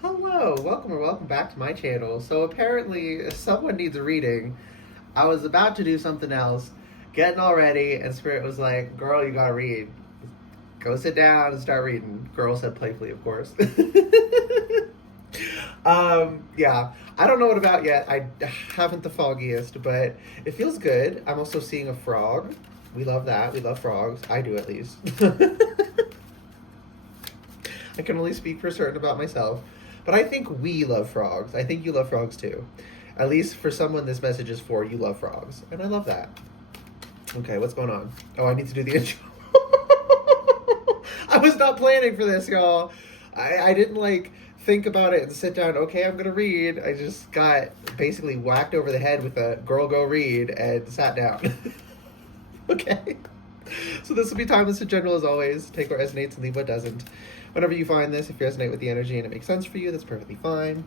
Hello, welcome or welcome back to my channel. So apparently someone needs a reading. I was about to do something else, getting all ready, and Spirit was like, girl, you gotta read. Go sit down and start reading. Girl said playfully, of course. Yeah, I don't know what about yet. I haven't the foggiest, but it feels good. I'm also seeing a frog. We love that. We love frogs. I do, at least. I can only speak for certain about myself. But I think we love frogs. I think you love frogs too. At least for someone this message is for, you love frogs. And I love that. Okay, what's going on? Oh, I need to do the intro. I was not planning for this, y'all. I didn't think about it and sit down, okay, I'm gonna read. I just got basically whacked over the head with a girl go read and sat down. Okay. So this will be timeless and general as always. Take what resonates and leave what doesn't. Whenever you find this, if you resonate with the energy and it makes sense for you, that's perfectly fine.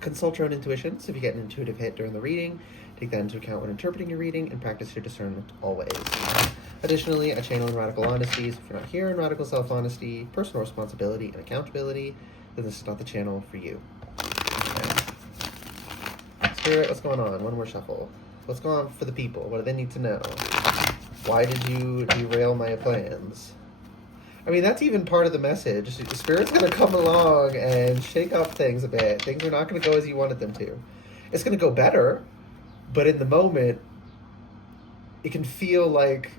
Consult your own intuition. So if you get an intuitive hit during the reading, take that into account when interpreting your reading and practice your discernment always. Additionally, I channel in radical honesty. So if you're not here in radical self-honesty, personal responsibility, and accountability, then this is not the channel for you. Okay. Spirit, what's going on? One more shuffle. What's going on for the people? What do they need to know? Why did you derail my plans? I mean, that's even part of the message. Spirit's going to come along and shake up things a bit. Things are not going to go as you wanted them to. It's going to go better, but in the moment, it can feel like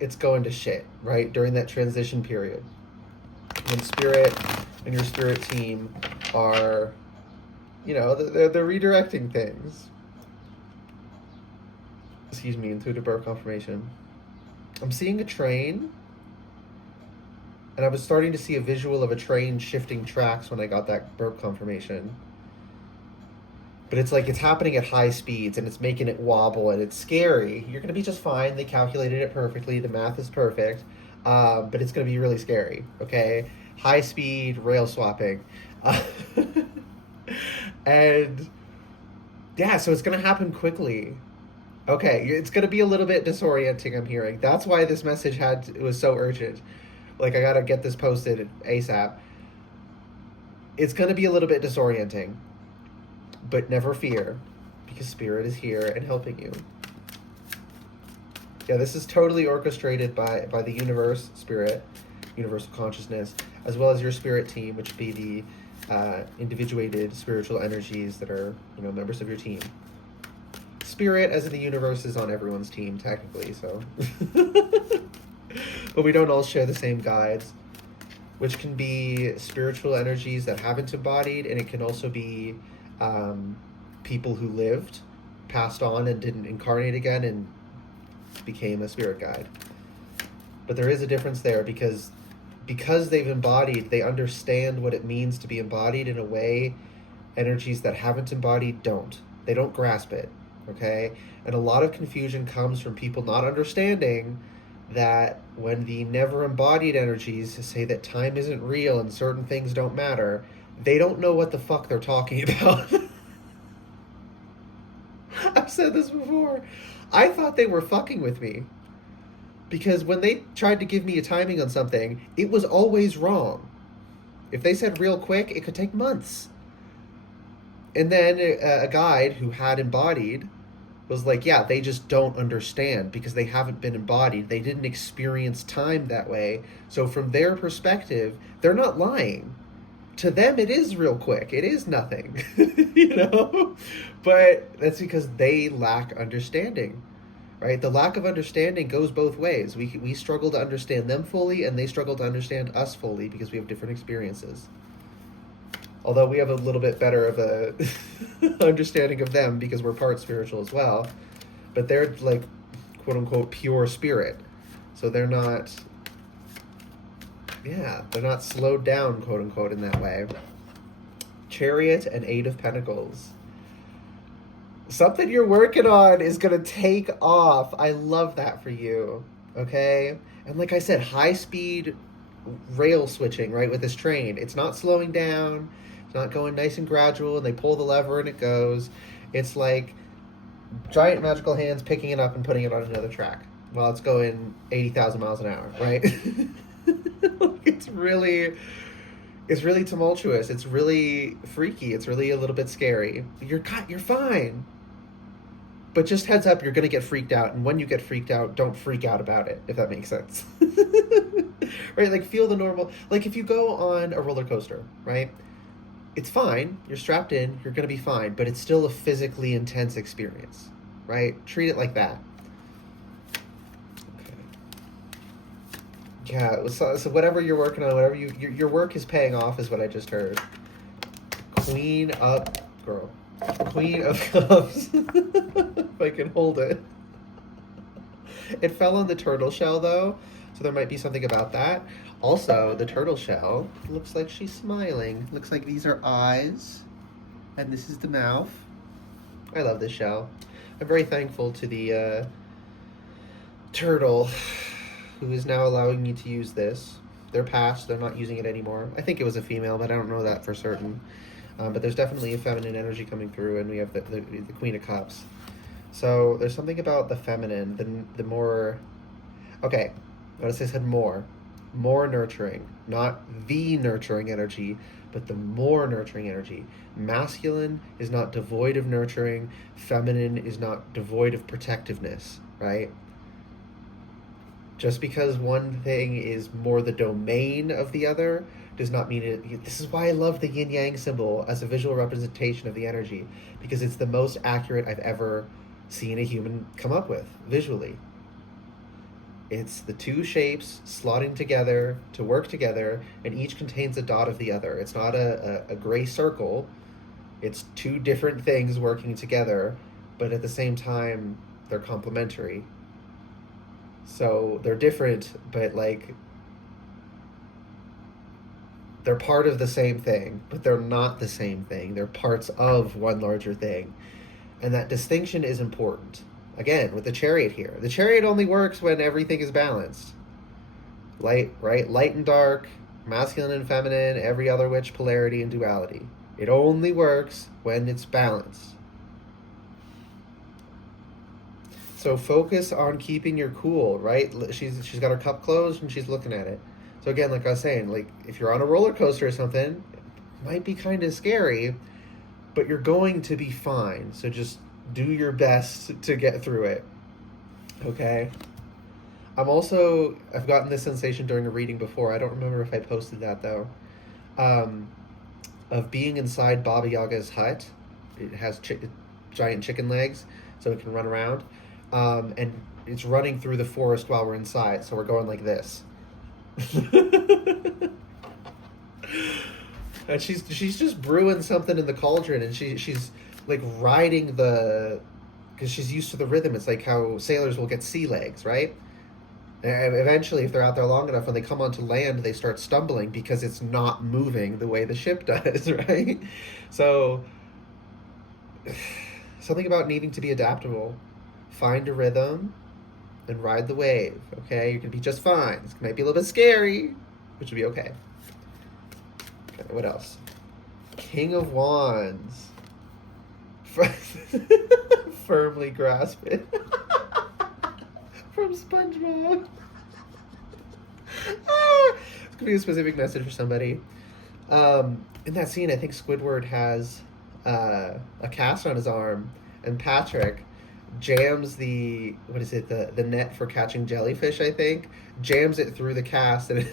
it's going to shit, right? During that transition period. When Spirit and your Spirit team are, they're redirecting things. Excuse me, intuitive birth confirmation. I'm seeing a train, and I was starting to see a visual of a train shifting tracks when I got that burp confirmation. But it's like it's happening at high speeds, and it's making it wobble, and it's scary. You're going to be just fine. They calculated it perfectly. The math is perfect. But it's going to be really scary, okay? High speed rail swapping. And, yeah, so it's going to happen quickly. Okay, it's going to be a little bit disorienting, I'm hearing. That's why this message it was so urgent. I got to get this posted ASAP. It's going to be a little bit disorienting. But never fear, because Spirit is here and helping you. Yeah, this is totally orchestrated by the universe, Spirit, universal consciousness, as well as your Spirit team, which would be the individuated spiritual energies that are, members of your team. Spirit, as in the universe, is on everyone's team, technically, so. But we don't all share the same guides, which can be spiritual energies that haven't embodied, and it can also be people who lived, passed on, and didn't incarnate again, and became a spirit guide. But there is a difference there because they've embodied, they understand what it means to be embodied in a way energies that haven't embodied don't. They don't grasp it. Okay? And a lot of confusion comes from people not understanding that when the never embodied energies say that time isn't real and certain things don't matter, they don't know what the fuck they're talking about. I've said this before. I thought they were fucking with me. Because when they tried to give me a timing on something, it was always wrong. If they said real quick, it could take months. And then a guide who had embodied was like, yeah, they just don't understand because they haven't been embodied. They didn't experience time that way. So from their perspective, they're not lying. To them, it is real quick. It is nothing, But that's because they lack understanding, right? The lack of understanding goes both ways. We struggle to understand them fully, and they struggle to understand us fully because we have different experiences. Although we have a little bit better of a understanding of them because we're part spiritual as well. But they're quote unquote pure spirit. So they're not slowed down, quote unquote, in that way. Chariot and Eight of Pentacles. Something you're working on is going to take off. I love that for you. Okay? And like I said, high speed rail switching, right, with this train. It's not slowing down. It's not going nice and gradual, and they pull the lever and it goes. It's like giant magical hands picking it up and putting it on another track while it's going 80,000 miles an hour, right? It's really It's really tumultuous. It's really freaky. It's really a little bit scary. You're fine. But just heads up, you're going to get freaked out. And when you get freaked out, don't freak out about it, if that makes sense. Right? Like, feel the normal. Like, if you go on a roller coaster, right? It's fine. You're strapped in. You're going to be fine. But it's still a physically intense experience, right? Treat it like that. Okay. Yeah, so whatever you're working on, whatever your work is paying off is what I just heard. Queen up, girl. Queen of Cups. If I can hold it. It fell on the turtle shell, though, so there might be something about that. Also, the turtle shell looks like she's smiling. Looks like these are eyes, and this is the mouth. I love this shell. I'm very thankful to the turtle who is now allowing me to use this. They're past. They're not using it anymore. I think it was a female, but I don't know that for certain. But there's definitely a feminine energy coming through, and we have the Queen of Cups. So there's something about the feminine, the more... Okay, notice I said more. More nurturing. Not the nurturing energy, but the more nurturing energy. Masculine is not devoid of nurturing. Feminine is not devoid of protectiveness, right? Just because one thing is more the domain of the other does not mean it. This is why I love the yin yang symbol as a visual representation of the energy, because it's the most accurate I've ever seen a human come up with visually. It's the two shapes slotting together to work together, and each contains a dot of the other. It's not a gray circle. It's two different things working together, but at the same time, they're complementary. So they're different, but like they're part of the same thing, but they're not the same thing. They're parts of one larger thing. And that distinction is important. Again, with the Chariot here. The Chariot only works when everything is balanced. Light, right? Light and dark, masculine and feminine, every other which polarity and duality. It only works when it's balanced. So focus on keeping your cool, right? She's got her cup closed and she's looking at it. So again, like I was saying, like if you're on a roller coaster or something, it might be kind of scary, but you're going to be fine. So just do your best to get through it. Okay? I've gotten this sensation during a reading before. I don't remember if I posted that though. Of being inside Baba Yaga's hut. It has giant chicken legs, so it can run around. And it's running through the forest while we're inside, so we're going like this. And she's just brewing something in the cauldron, and she's like riding because she's used to the rhythm. It's like how sailors will get sea legs, right? And eventually, if they're out there long enough, when they come onto land, they start stumbling because it's not moving the way the ship does, right? So something about needing to be adaptable. Find a rhythm and ride the wave, okay? You're going to be just fine. This might be a little bit scary, but you'll be okay. Okay, what else? King of Wands. Firmly grasp it. From SpongeBob. It's going to be a specific message for somebody. In that scene, I think Squidward has a cast on his arm, and Patrick jams the net for catching jellyfish, I think, jams it through the cast, and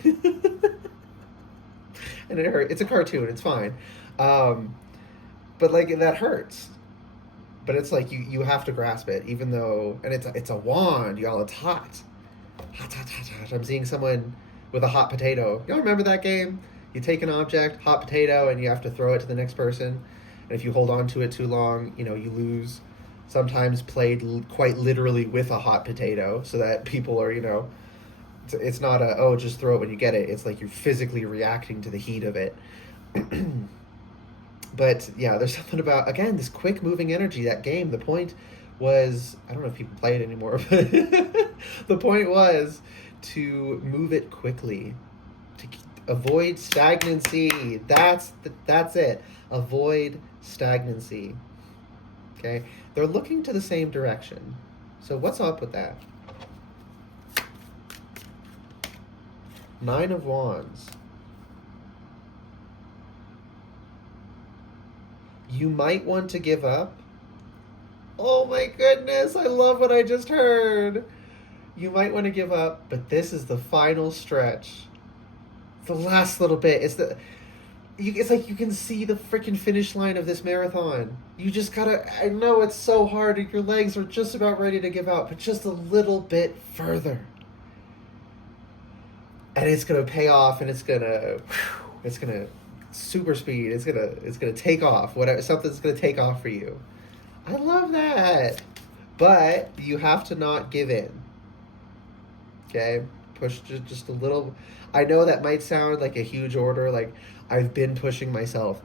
and it hurt. It's a cartoon, it's fine, but like that hurts. But it's like you have to grasp it, even though, and it's a wand, y'all. It's hot. I'm seeing someone with a hot potato. Y'all remember that game? You take an object, hot potato, and you have to throw it to the next person. And if you hold on to it too long, you lose. Sometimes played quite literally with a hot potato, so that people are, it's not just throw it when you get it. It's like you're physically reacting to the heat of it. But yeah, there's something about, again, this quick moving energy, that game. The point was, I don't know if people play it anymore, but the point was to move it quickly, to avoid stagnancy. That's it. Avoid stagnancy. Okay? They're looking to the same direction. So what's up with that? Nine of Wands. You might want to give up. Oh my goodness, I love what I just heard. You might want to give up, but this is the final stretch. The last little bit. It's like you can see the freaking finish line of this marathon. You just gotta, I know it's so hard and your legs are just about ready to give out, but just a little bit further. And it's gonna pay off, and it's gonna super speed. It's gonna take off. Something's gonna take off for you. I love that. But you have to not give in. Okay? Push just a little. I know that might sound like a huge order, like I've been pushing myself.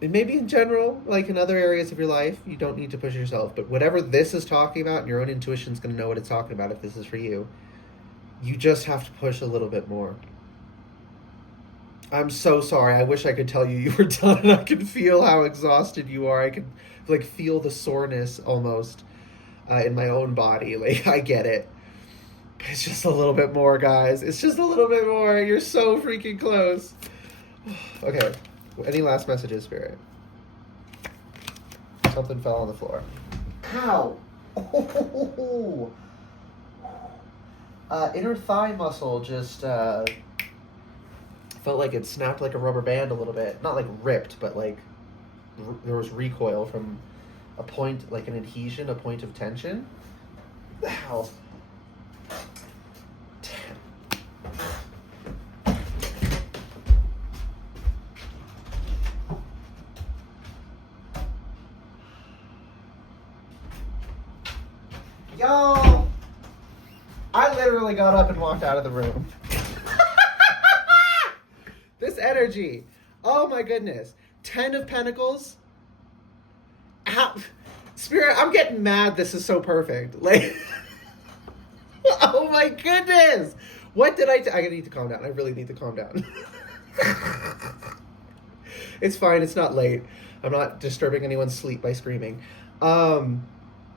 And maybe in general, like in other areas of your life, you don't need to push yourself. But whatever this is talking about, and your own intuition's going to know what it's talking about if this is for you, you just have to push a little bit more. I'm so sorry. I wish I could tell you were done, and I can feel how exhausted you are. I can like feel the soreness almost in my own body. Like, I get it. It's just a little bit more, guys. It's just a little bit more. You're so freaking close. Okay. Any last messages, Spirit? Something fell on the floor. Ow! Oh. Inner thigh muscle just felt like it snapped like a rubber band a little bit. Not like ripped, but like there was recoil from a point, like an adhesion, a point of tension. Ow. Y'all, I literally got up and walked out of the room. This energy. Oh my goodness. 10 of Pentacles. Ow. Spirit, I'm getting mad. This is so perfect. Like, oh my goodness. What did I need to calm down. I really need to calm down. It's fine. It's not late. I'm not disturbing anyone's sleep by screaming.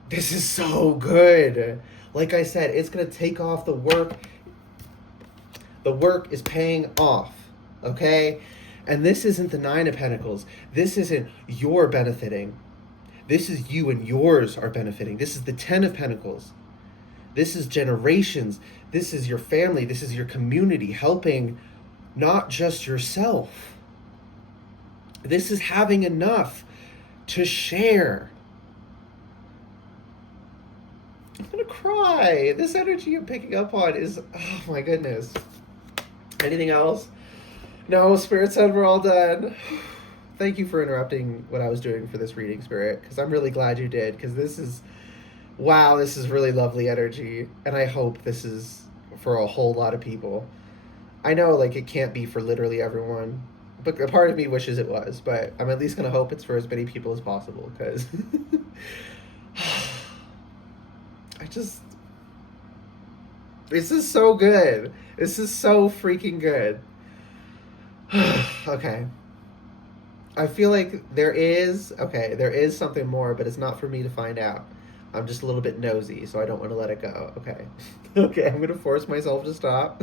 This is so good. Like I said, it's going to take off the work. The work is paying off, okay? And this isn't the 9 of Pentacles. This isn't your benefiting. This is you and yours are benefiting. This is the 10 of Pentacles. This is generations. This is your family. This is your community helping not just yourself. This is having enough to share. I'm gonna cry. This energy I'm picking up on is, oh my goodness. Anything else? No, Spirit said we're all done. Thank you for interrupting what I was doing for this reading, Spirit, because I'm really glad you did, because this is, wow, this is really lovely energy, and I hope this is for a whole lot of people. I know, like, it can't be for literally everyone, but a part of me wishes it was, but I'm at least gonna hope it's for as many people as possible, because this is so good. This is so freaking good. Okay. I feel like there is something more, but it's not for me to find out. I'm just a little bit nosy, so I don't want to let it go. Okay. Okay, I'm going to force myself to stop.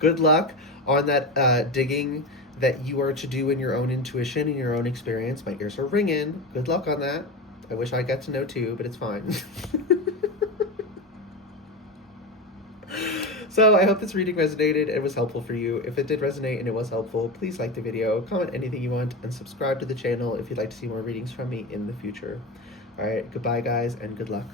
Good luck on that digging that you are to do in your own intuition and your own experience. My ears are ringing. Good luck on that. I wish I got to know too, but it's fine. So I hope this reading resonated and was helpful for you. If it did resonate and it was helpful, please like the video, comment anything you want, and subscribe to the channel if you'd like to see more readings from me in the future. All right, goodbye guys, and good luck.